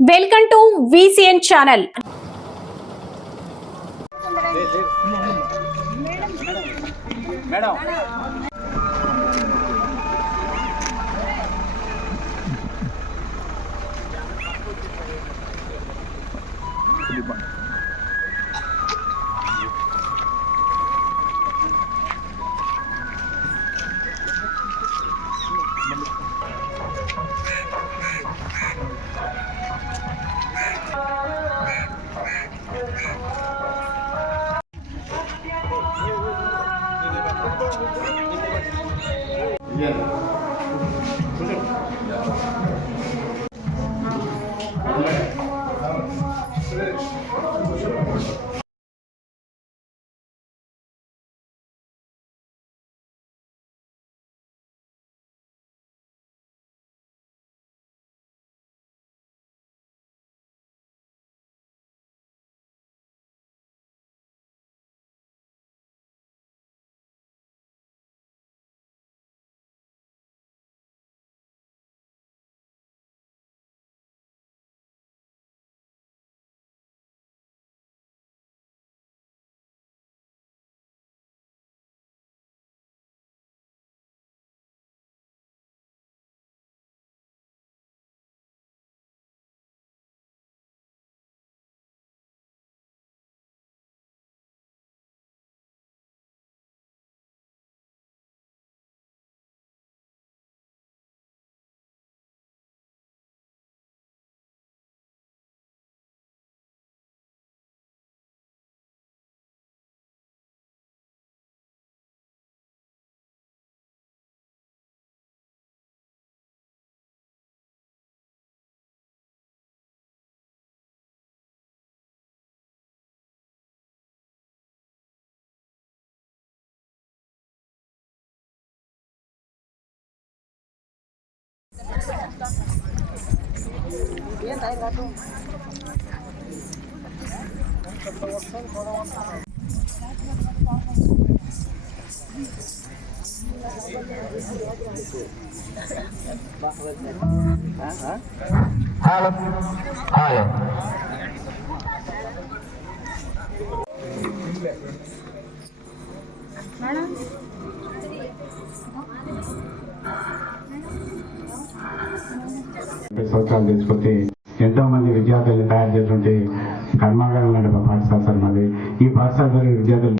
Welcome to VCN channel. Madam hello hello సంవత్సరాలు తీసుకొచ్చి ఎంతో మంది విద్యార్థులను తయారు చేస్తుంటే కర్మాగారం లాంటి ఒక పాఠశాల సార్ మాది. ఈ పాఠశాల విద్యార్థులు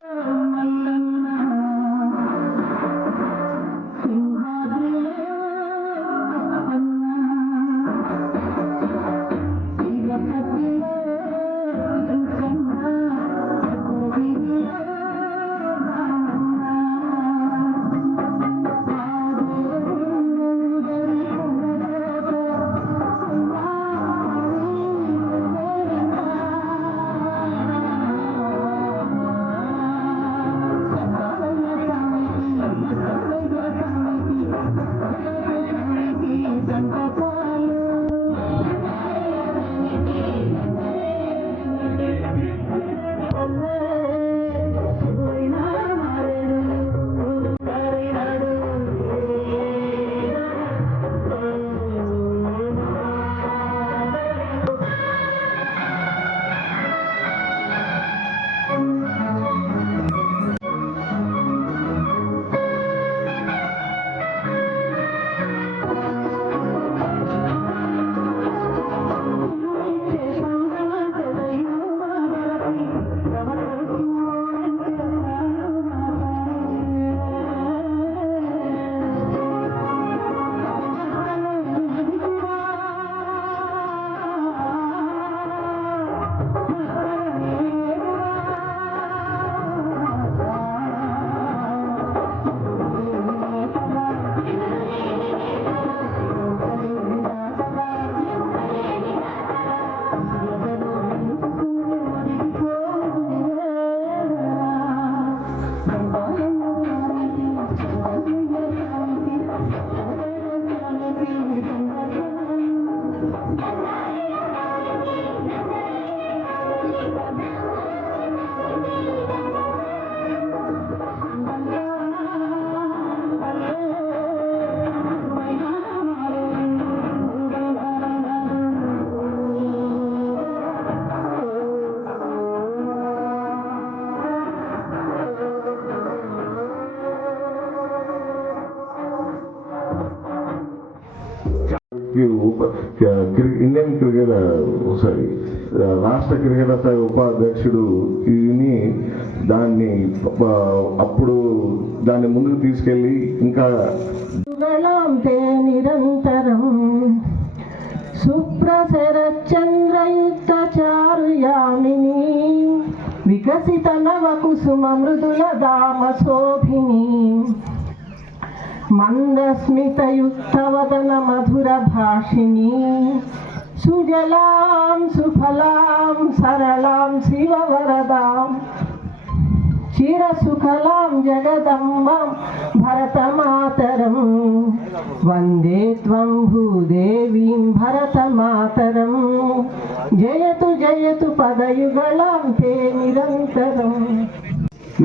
ఇండియన్ క్రికెట్ రాష్ట్ర క్రికెట్ స్థాయి ఉపాధ్యక్షుడు ఇని దాన్ని అప్పుడు దాన్ని ముందుకు తీసుకెళ్ళి ఇంకా నిరంతరం సుప్రసరచంద్రయుక్త చారుయామిని వికసిత నవ కుసుమ మృదుల దామ శోభిని మందస్మితయుక్త వదన మధుర భాషిణి సుజలాం సుఫలాం సరళాం శివవరదాం చిరసుఖలాం జగదంబాం భరతమాతరం వందే త్వం భూదేవీం భరతమాతరం జయతు జయతు పదయుగళాం తే నిరంతరం.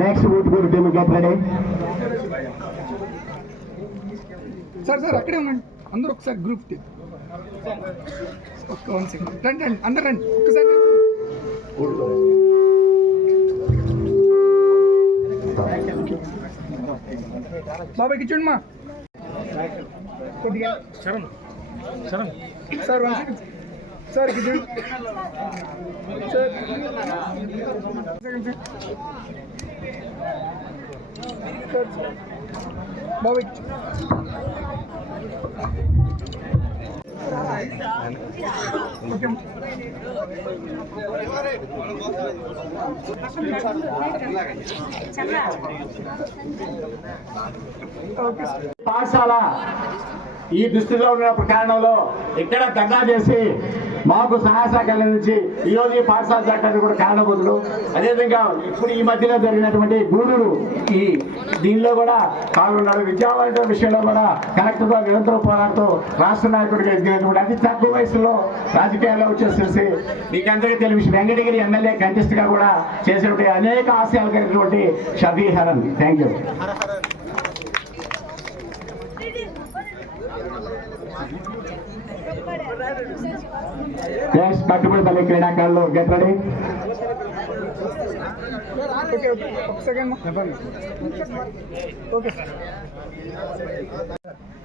Next Utukuru team get ready. Sir అక్కడే ఉండండి అందరూ ఒకసారి గ్రూప్ టీమ్. ఒక్క 1 సెకండ్ రండి అందరు రండి ఒక్కసారి. బాబాయ్కి చూడండి మా కొద్దిగా శరణ్ సార్ 1 సెకండ్ సార్ ఇక్కడ చూడండి సార్ బాబాయ్ పాఠశాల ఈ దుస్థితిలో ఉన్న కారణంలో ఇక్కడ ధర్నా చేసి మాకు సహాయ సహకారాలు అందించి ఈరోజు ఈ పాఠశాల చట్టానికి కూడా కారణభూతులు. అదేవిధంగా ఇప్పుడు ఈ మధ్యలో జరిగినటువంటి గూడూరు ఈ దీనిలో కూడా పాల్గొన్నారు. విద్యావంతుల విషయంలో కూడా కలెక్టర్తో నిరంతరం పోరాడుతూ రాష్ట్ర నాయకుడిగా ఎదిగినటువంటి అతి తక్కువ వయసులో రాజకీయాల్లో వచ్చేసేసి మీకు అందరికీ తెలిసి వెంకటగిరి ఎమ్మెల్యే కంటెస్ట్ గా కూడా చేసినటువంటి అనేక ఆశయాలు కలిగినటువంటి షఫీ హరన్. Thank you. కట్టుబడి క్రీడాకారులు గెట్ రెడీ.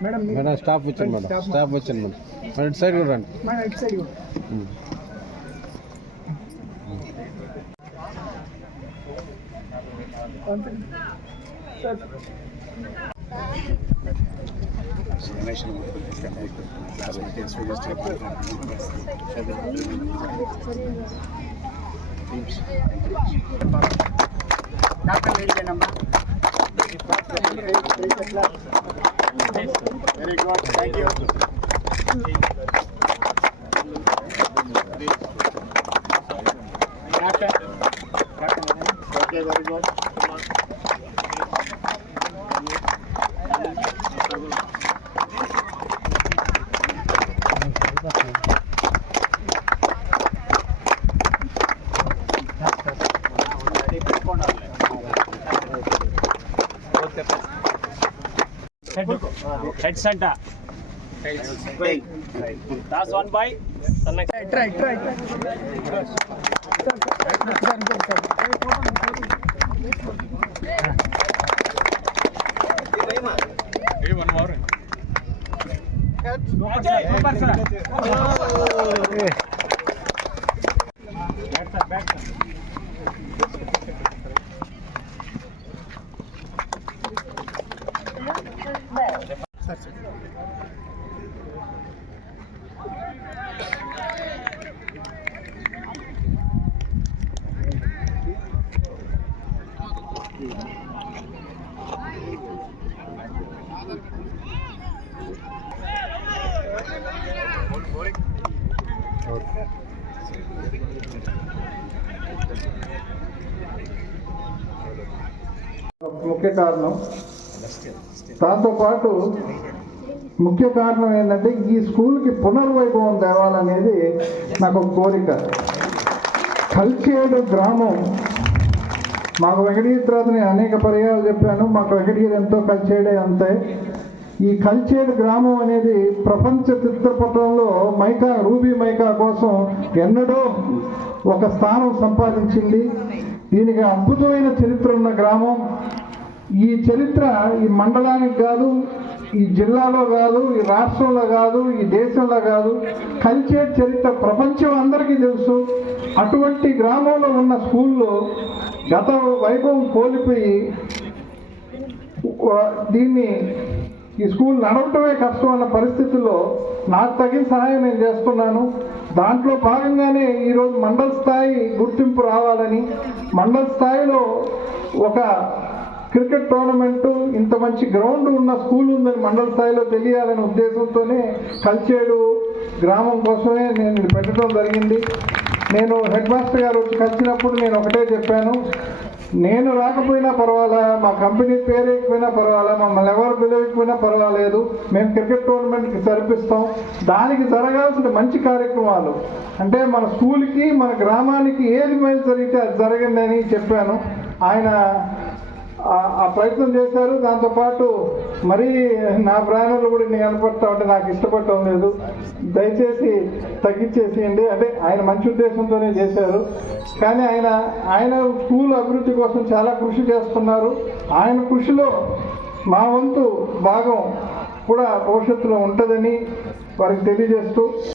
మేడం స్టాఫ్ వచ్చింది మేడం స్టాఫ్ వచ్చింది మేడం ఇటు సైడ్ కూడా రండి. Very good thank you. Okay very good. Head center. That's one by. Try. One more. Back. ముఖ్య కారణం. దాంతోపాటు ముఖ్య కారణం ఏంటంటే ఈ స్కూల్కి పునర్వైభవం తేవాలనేది నాకు ఒక కోరిక. కల్చేడు గ్రామం మాకు వెంకటగిరి తర్వాత నేను అనేక పర్యాలు చెప్పాను, మాకు వెంకటగిరి ఎంతో కల్చేడే అంతే. ఈ కల్చేడు గ్రామం అనేది ప్రపంచ చిత్రపటంలో రూబీ మైకా కోసం ఎన్నడో ఒక స్థానం సంపాదించింది. దీనికి అద్భుతమైన చరిత్ర ఉన్న గ్రామం. ఈ చరిత్ర ఈ మండలానికి కాదు, ఈ జిల్లాలో కాదు, ఈ రాష్ట్రంలో కాదు, ఈ దేశంలో కాదు, కల్చర్ చరిత్ర ప్రపంచం అందరికీ తెలుసు. అటువంటి గ్రామంలో ఉన్న స్కూల్లో గత వైభవం కోల్పోయి దీన్ని ఈ స్కూల్ నడవటమే కష్టం అన్న పరిస్థితుల్లో నాకు తగిన సహాయం నేను చేస్తున్నాను. దాంట్లో భాగంగానే ఈరోజు మండల స్థాయి గుర్తింపు రావాలని, మండల స్థాయిలో ఒక క్రికెట్ టోర్నమెంటు, ఇంత మంచి గ్రౌండ్ ఉన్న స్కూల్ ఉందని మండల స్థాయిలో తెలియాలనే ఉద్దేశంతోనే కల్చేడు గ్రామం కోసమే నేను ఇది పెట్టడం జరిగింది. నేను హెడ్ మాస్టర్ గారు వచ్చి కలిసినప్పుడు నేను ఒకటే చెప్పాను, నేను రాకపోయినా పర్వాలే, మా కంపెనీ పేరు ఎక్కిపోయినా పర్వాలే, మమ్మల్ని ఎవరు పిలవకపోయినా పర్వాలేదు, మేము క్రికెట్ టోర్నమెంట్కి జరిపిస్తాం. దానికి జరగాల్సిన మంచి కార్యక్రమాలు అంటే మన స్కూల్కి, మన గ్రామానికి ఏది మేలు జరిగితే అది జరగండి అని చెప్పాను. ఆయన ఆ ప్రయత్నం చేశారు. దాంతోపాటు మరీ నా ప్రాణులు కూడా నేను కనపడతా ఉంటే నాకు ఇష్టపడటం లేదు, దయచేసి తగ్గించేసేయండి అంటే ఆయన మంచి ఉద్దేశంతోనే చేశారు. కానీ ఆయన స్కూల్ అభివృద్ధి కోసం చాలా కృషి చేస్తున్నారు. ఆయన కృషిలో మా వంతు భాగం కూడా భవిష్యత్తులో ఉంటుందని వారికి తెలియజేస్తూ